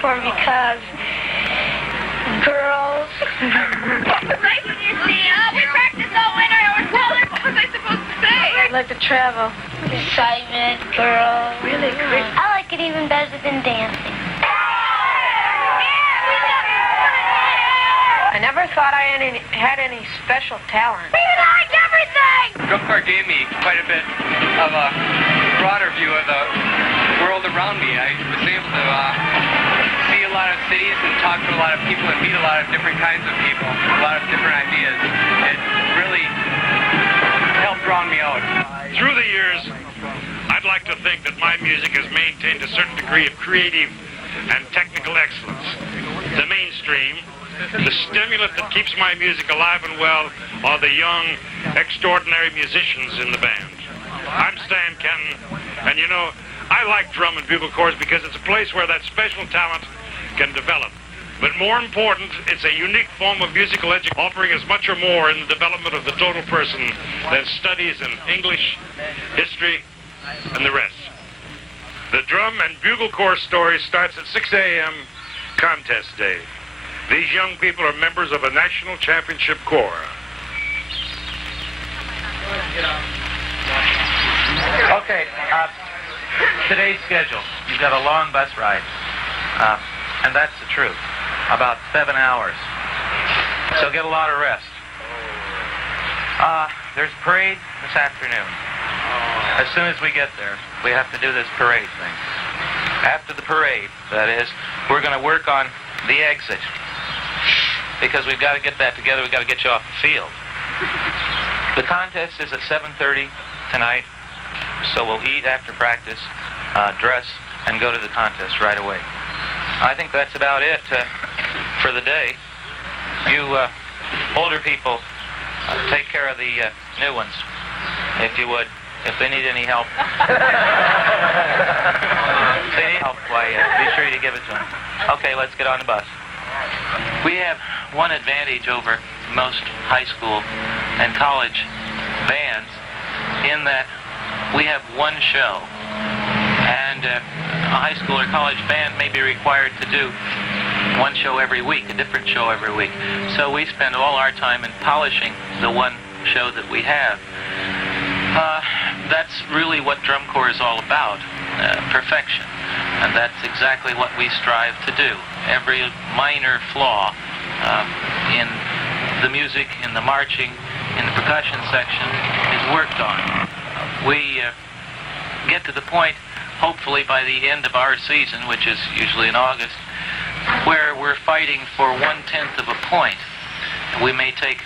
for because girls. Right when you see, we practiced all winter. I was calling. What was I supposed to say? I like to travel. Excitement, girls. Really great. I like it even better than dancing. I never thought I had any special talent. We like everything! Drum corps gave me quite a bit of a broader view of the world around me. I was able to see a lot of cities and talk to a lot of people and meet a lot of different kinds of people, a lot of different ideas. It really helped drown me out. Through the years, I'd like to think that my music has maintained a certain degree of creative and technical excellence. The mainstream, the stimulant that keeps my music alive and well, are the young, extraordinary musicians in the band. I'm Stan Canton, and you know, I like drum and bugle corps because it's a place where that special talent can develop. But more important, it's a unique form of musical education, offering as much or more in the development of the total person than studies in English, history, and the rest. The drum and bugle corps story starts at 6 a.m. contest day. These young people are members of a national championship corps. Okay, today's schedule. You've got a long bus ride, and that's the truth. About 7 hours. So get a lot of rest. There's a parade this afternoon. As soon as we get there, we have to do this parade thing. After the parade, that is, we're going to work on the exit. Because we've got to get that together, we've got to get you off the field. The contest is at 7:30 tonight, so we'll eat after practice, dress, and go to the contest right away. I think that's about it for the day. You older people, take care of the new ones, if you would, if they need any help. If they need help, why, be sure you give it to them. Okay, let's get on the bus. We have one advantage over most high school and college bands in that we have one show, and a high school or college band may be required to do one show every week, a different show every week. So we spend all our time in polishing the one show that we have. That's really what drum corps is all about, perfection. And that's exactly what we strive to do. Every minor flaw in the music, in the marching, in the percussion section is worked on. We get to the point, hopefully by the end of our season, which is usually in August, where we're fighting for 1/10 of a point. We may take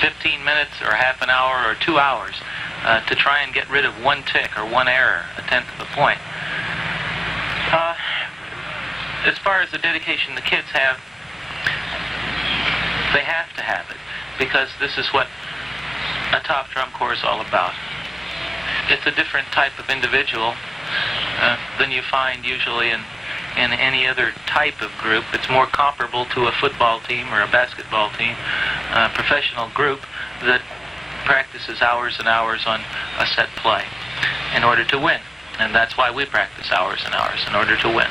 15 minutes or half an hour or 2 hours to try and get rid of one tick or one error, 1/10 of a point. As far as the dedication the kids have, they have to have it, because this is what a top drum corps is all about. It's a different type of individual than you find usually in any other type of group. It's more comparable to a football team or a basketball team, a professional group that practices hours and hours on a set play in order to win. And that's why we practice hours and hours, in order to win.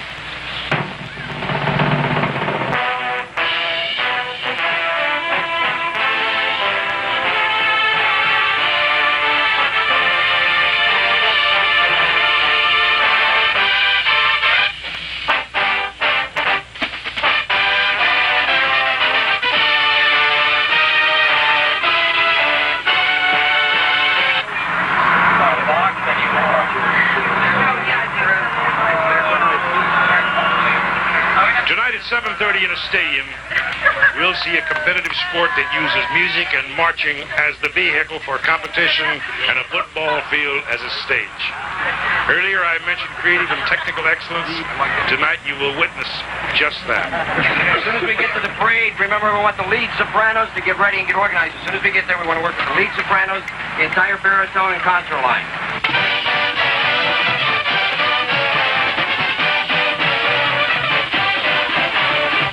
Tonight at 7:30 in a stadium, we'll see a competitive sport that uses music and marching as the vehicle for competition and a football field as a stage. Earlier I mentioned creative and technical excellence. Tonight you will witness just that. As soon as we get to the parade, remember we want the lead sopranos to get ready and get organized. As soon as we get there, we want to work with the lead sopranos, the entire baritone and concert line.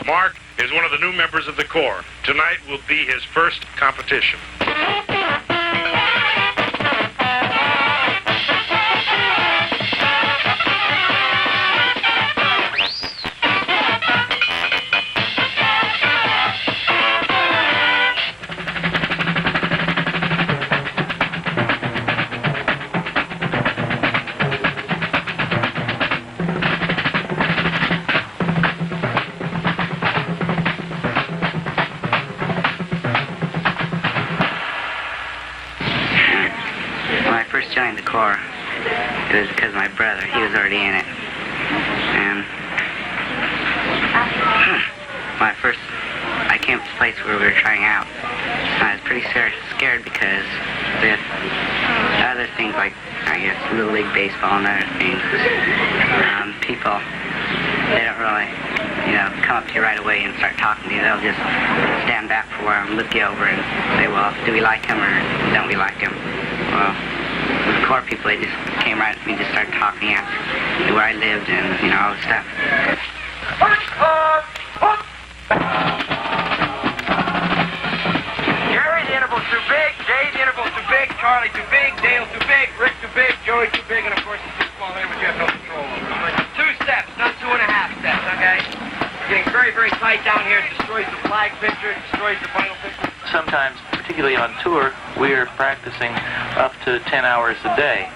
Mark is one of the new members of the corps. Tonight will be his first competition. first joined the Corps, it was because of my brother. He was already in it. And I came to this place where we were trying out. I was pretty scared because the other things like, I guess, Little League Baseball and other things, people, they don't really, come up to you right away and start talking to you. They'll just stand back for a while and look you over and say, well, do we like him or don't we like him? Well, with the Corps people, they just came right up to me and just started talking at me where I lived and, all the stuff. Jerry, the interval's too big. Jay, the interval's too big. Charlie, too big. Dale, too big. Rick, too big. Joey, too big. And, of course, it's too small there, but you have no control over it. 2 steps, not 2.5 steps, okay? Getting very, very tight down here. It destroys the flag picture. It destroys the final picture. Sometimes, particularly on tour, we are practicing up to 10 hours a day.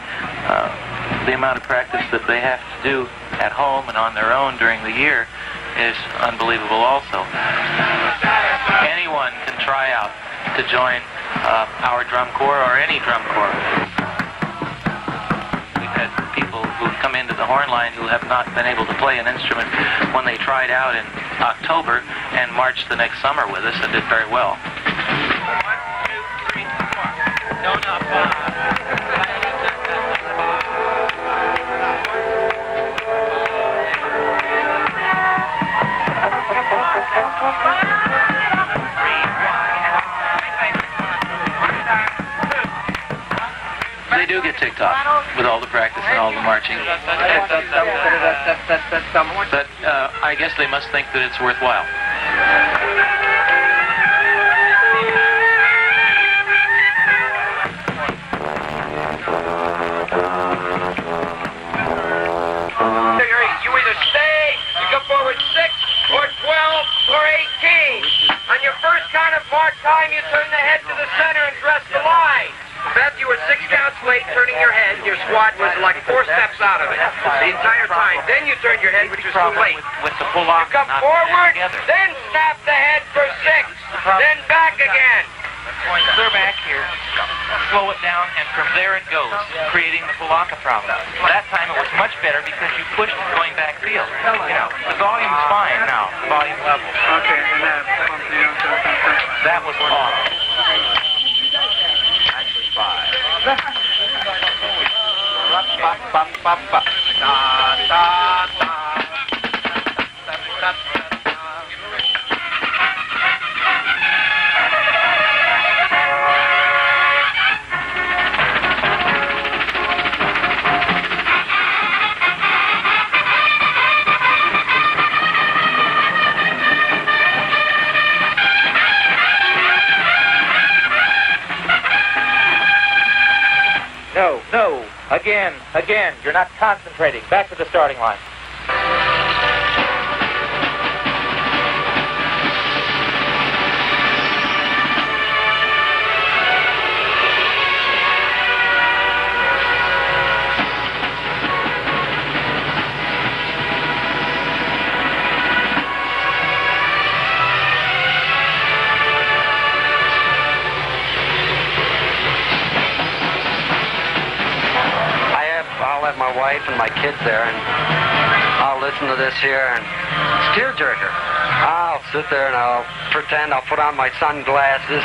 The amount of practice that they have to do at home and on their own during the year is unbelievable also. Anyone can try out to join our drum corps or any drum corps. We've had people who've come into the horn line who have not been able to play an instrument when they tried out in October and marched the next summer with us and did very well. 1, 2, 3, 4. No, not 5. They do get ticked off with all the practice and all the marching. But I guess they must think that it's worthwhile. You either stay, you come forward 6, or 12, or 18. On your first count of part-time, you turn the head to the center and dress the line. Beth, you were 6 counts late turning your head. Your squad was like 4 steps out of it the entire time. Then you turned your head, which was too late. With the pull-off, you come forward, then snap the head for 6, then back again. Clear back here, slow it down, and from there it goes, creating the Pulaka problem. That time it was much better because you pushed it going back field. The volume's fine now, volume level. Okay, and That was off. No, again, you're not concentrating. Back to the starting line. I'll have my wife and my kids there, and I'll listen to this here, and it's tearjerker. I'll sit there and I'll pretend, I'll put on my sunglasses,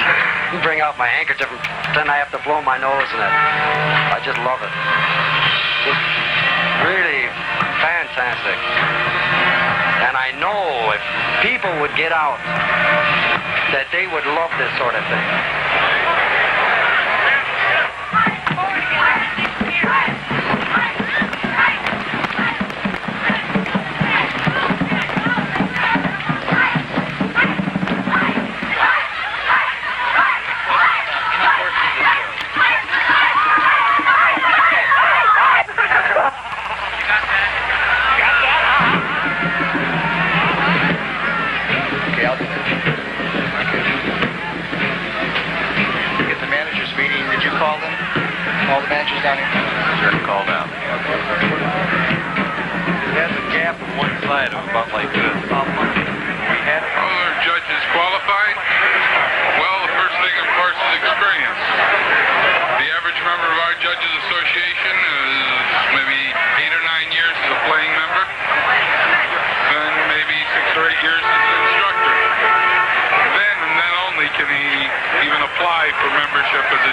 bring out my handkerchief, and pretend I have to blow my nose in it. I just love it. Just really fantastic. And I know if people would get out, that they would love this sort of thing. All the managers down here? Just called out. It has a gap on one side of about like this. We had it. Are judges qualified? Well, the first thing, of course, is experience. The average member of our Judges Association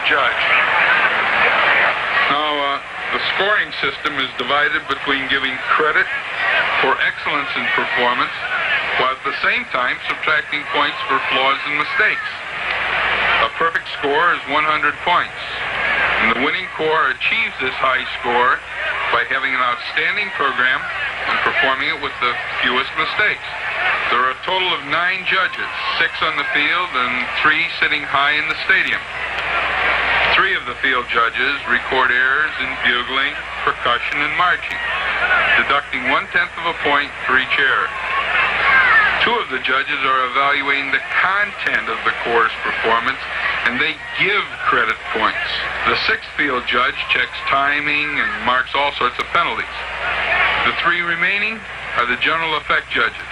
judge. Now, the scoring system is divided between giving credit for excellence in performance, while at the same time subtracting points for flaws and mistakes. A perfect score is 100 points, and the winning corps achieves this high score by having an outstanding program and performing it with the fewest mistakes. There are a total of 9 judges, 6 on the field and 3 sitting high in the stadium. 3 of the field judges record errors in bugling, percussion, and marching, deducting 1/10 of a point for each error. 2 of the judges are evaluating the content of the corps' performance, and they give credit points. The 6th field judge checks timing and marks all sorts of penalties. The 3 remaining are the general effect judges.